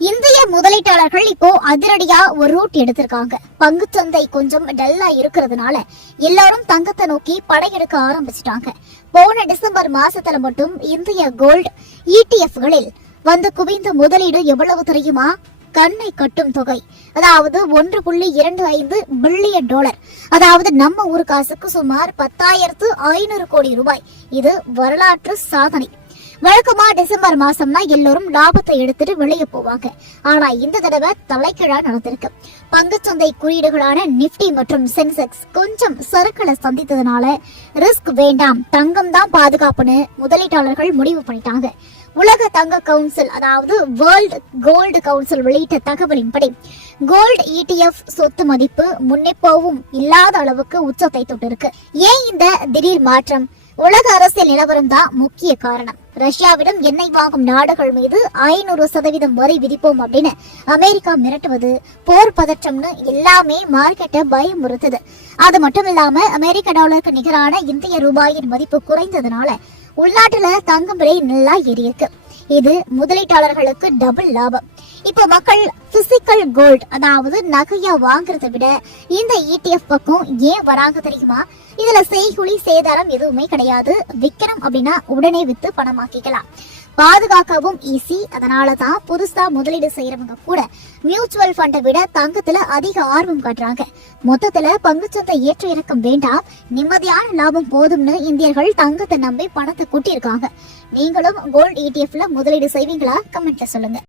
இந்திய முதலீட்டாளர்கள் இப்போ அதிரடியா ஒரு ரூட் எடுத்திருக்காங்க. பங்குச்சந்தை கொஞ்சம் டல்லா இருக்கிறதுனால எல்லாரும் தங்கத்தை நோக்கி படையெடுக்க ஆரம்பிச்சிட்டாங்க. போன டிசம்பர் மாசத்துல மட்டும் இந்திய கோல்ட் இடிஎஃப்களில் வந்து குவிந்த முதலீடு எவ்வளவு தெரியுமா? கண்ணை கட்டும் தொகை. அதாவது ஒன்று புள்ளி இரண்டு ஐந்து பில்லியன் டாலர். அதாவது நம்ம ஊர் காசுக்கு சுமார் பத்தாயிரத்து ஐநூறு கோடி ரூபாய். இது வரலாற்று சாதனை. வழக்கமா டிசம்பர் மாசம்னா எல்லோரும் லாபத்தை எடுத்துட்டு வெளியே போவாங்க. ஆனா இந்த தடவை தலைக்கீழா நடந்திருக்கு. பங்குச்சந்தை குறியீடுகளான நிப்டி மற்றும் சென்செக்ஸ் கொஞ்சம் சறுக்களை சந்தித்ததுனால ரிஸ்க் வேண்டாம் தங்கம் தான் பாதுகாப்புன்னு முதலீட்டாளர்கள் முடிவு பண்ணிட்டாங்க. உலக தங்க கவுன்சில் அதாவது வேர்ல்ட் கோல்டு கவுன்சில் வெளியிட்ட தகவலின்படி கோல்டு இடிஎஃப் சொத்து மதிப்பு முன்னெப்போவும் இல்லாத அளவுக்கு உச்சத்தை தொட்டிருக்கு. ஏன் இந்த திடீர் மாற்றம்? உலக அரசியல் நிலவரம் தான் முக்கிய காரணம். ரஷ்யாவிடம் எண்ணெய் வாங்கும் நாடுகள் மீது ஐநூறு சதவீதம் வரி விதிப்போம் அப்படின்னு அமெரிக்கா மிரட்டுவது போர் பதற்றம்னு எல்லாமே மார்க்கெட்டை பயமுறுத்துது. அது மட்டும் இல்லாம அமெரிக்க டாலருக்கு நிகரான இந்திய ரூபாயின் மதிப்பு குறைந்ததுனால உள்நாட்டுல தங்கும் விலை நல்லா ஏறியிருக்கு. இது முதலீட்டாளர்களுக்கு டபுள் லாபம். இப்போ மக்கள் பிசிக்கல் கோல்ட் அதாவது நகையா வாங்குறதை விட இந்த இடிஎஃப் பக்கம் ஏன் வராங்க தெரியுமா? இதுல செய்குலி சேதாரம் எதுவுமே கிடையாது. விற்கிறோம் அப்படின்னா உடனே வித்து பணமாக்கிக்கலாம் பாதுகாக்கவும் ஈஸி அதனால தான் புதுசா முதலீடு செய்யறவங்க கூட மியூச்சுவல் ஃபண்டை விட தங்கத்துல அதிக ஆர்வம் காட்டுறாங்க. மொத்தத்துல பங்குச்சந்தை ஏற்ற இறக்கம் வேண்டாம். நிம்மதியான லாபம் போதும்னு இந்தியர்கள் தங்கத்தை நம்பி பணத்தை கூட்டியிருக்காங்க. நீங்களும் கோல்ட் இடிஎஃப்ல முதலீடு செய்வீங்களா? கமெண்ட்ல சொல்லுங்க.